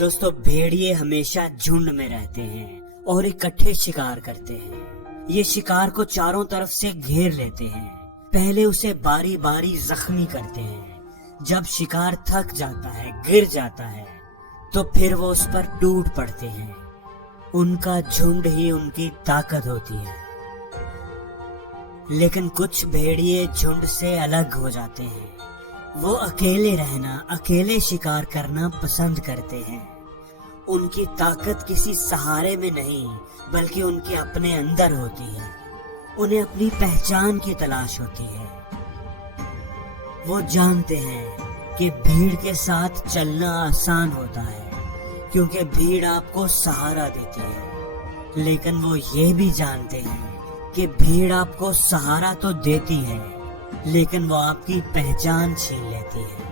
دوستو بھیڑیے ہمیشہ جھنڈ میں رہتے ہیں اور اکٹھے شکار کرتے ہیں۔ یہ شکار کو چاروں طرف سے گھیر لیتے ہیں، پہلے اسے باری باری زخمی کرتے ہیں۔ جب شکار تھک جاتا ہے، گر جاتا ہے، تو پھر وہ اس پر ٹوٹ پڑتے ہیں۔ ان کا جھنڈ ہی ان کی طاقت ہوتی ہے۔ لیکن کچھ بھیڑیے جھنڈ سے الگ ہو جاتے ہیں۔ وہ اکیلے رہنا، اکیلے شکار کرنا پسند کرتے ہیں۔ ان کی طاقت کسی سہارے میں نہیں بلکہ ان کے اپنے اندر ہوتی ہے۔ انہیں اپنی پہچان کی تلاش ہوتی ہے۔ وہ جانتے ہیں کہ بھیڑ کے ساتھ چلنا آسان ہوتا ہے کیونکہ بھیڑ آپ کو سہارا دیتی ہے، لیکن وہ یہ بھی جانتے ہیں کہ بھیڑ آپ کو سہارا تو دیتی ہے لیکن وہ آپ کی پہچان چھین لیتی ہے۔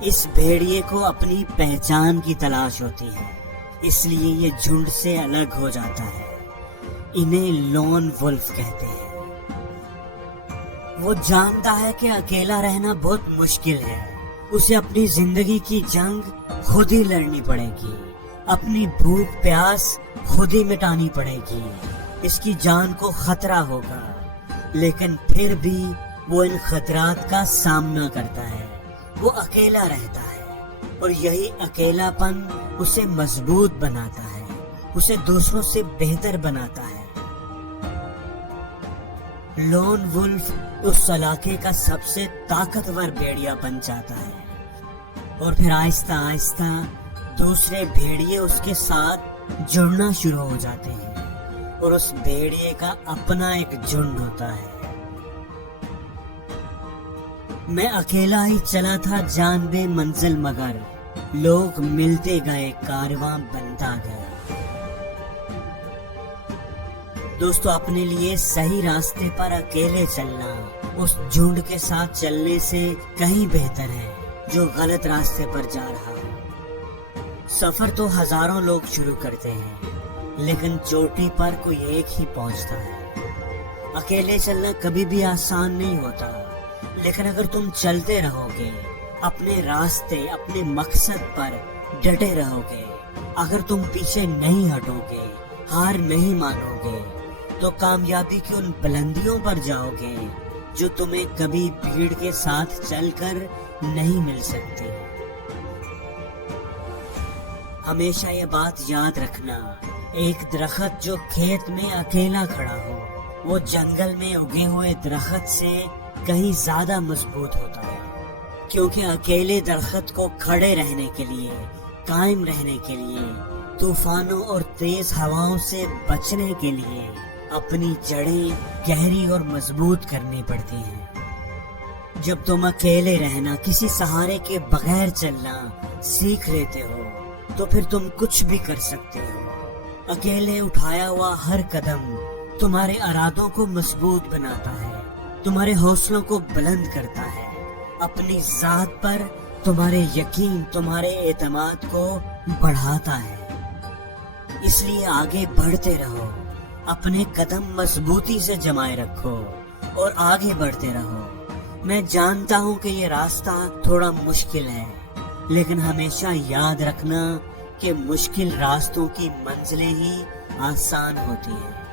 اس بھیڑیے کو اپنی پہچان کی تلاش ہوتی ہے، اس لیے یہ جھنڈ سے الگ ہو جاتا ہے۔ انہیں لون ولف کہتے ہیں۔ وہ جانتا ہے کہ اکیلا رہنا بہت مشکل ہے۔ اسے اپنی زندگی کی جنگ خود ہی لڑنی پڑے گی، اپنی بھوک پیاس خود ہی مٹانی پڑے گی۔ اس کی جان کو خطرہ ہوگا، لیکن پھر بھی وہ ان خطرات کا سامنا کرتا ہے۔ وہ اکیلا رہتا ہے اور یہی اکیلا پن اسے مضبوط بناتا ہے، اسے دوسروں سے بہتر بناتا ہے۔ لون ولف اس علاقے کا سب سے طاقتور بھیڑیا بن جاتا ہے اور پھر آہستہ آہستہ دوسرے بھیڑیے اس کے ساتھ جڑنا شروع ہو جاتے ہیں اور اس بھیڑیے کا اپنا ایک جھنڈ ہوتا ہے۔ میں اکیلا ہی چلا تھا جان بے منزل مگر، لوگ ملتے گئے کارواں بنتا گیا۔ دوستو اپنے لیے صحیح راستے پر اکیلے چلنا اس جھنڈ کے ساتھ چلنے سے کہیں بہتر ہے جو غلط راستے پر جا رہا ہے۔ سفر تو ہزاروں لوگ شروع کرتے ہیں لیکن چوٹی پر کوئی ایک ہی پہنچتا ہے۔ اکیلے چلنا کبھی بھی آسان نہیں ہوتا، لیکن اگر تم چلتے رہو گے، اپنے راستے، اپنے مقصد پر ڈٹے رہو گے، اگر تم پیچھے نہیں ہٹو گے، ہار نہیں مانو گے، تو کامیابی کی ان بلندیوں پر جاؤ گے جو تمہیں کبھی بھیڑ کے ساتھ چل کر نہیں مل سکتی۔ ہمیشہ یہ بات یاد رکھنا، ایک درخت جو کھیت میں اکیلا کھڑا ہو، وہ جنگل میں اگے ہوئے درخت سے کہیں زیادہ مضبوط ہوتا ہے، کیونکہ اکیلے درخت کو کھڑے رہنے کے لیے، قائم رہنے کے لیے، طوفانوں اور تیز ہواؤں سے بچنے کے لیے اپنی جڑیں گہری اور مضبوط کرنی پڑتی ہیں۔ جب تم اکیلے رہنا، کسی سہارے کے بغیر چلنا سیکھ لیتے ہو تو پھر تم کچھ بھی کر سکتے ہو۔ اکیلے اٹھایا ہوا ہر قدم تمہارے ارادوں کو مضبوط بناتا ہے، تمہارے حوصلوں کو بلند کرتا ہے، اپنی ذات پر تمہارے یقین، تمہارے اعتماد کو بڑھاتا ہے۔ اس لیے آگے بڑھتے رہو، اپنے قدم مضبوطی سے جمائے رکھو اور آگے بڑھتے رہو۔ میں جانتا ہوں کہ یہ راستہ تھوڑا مشکل ہے، لیکن ہمیشہ یاد رکھنا کہ مشکل راستوں کی منزلیں ہی آسان ہوتی ہیں۔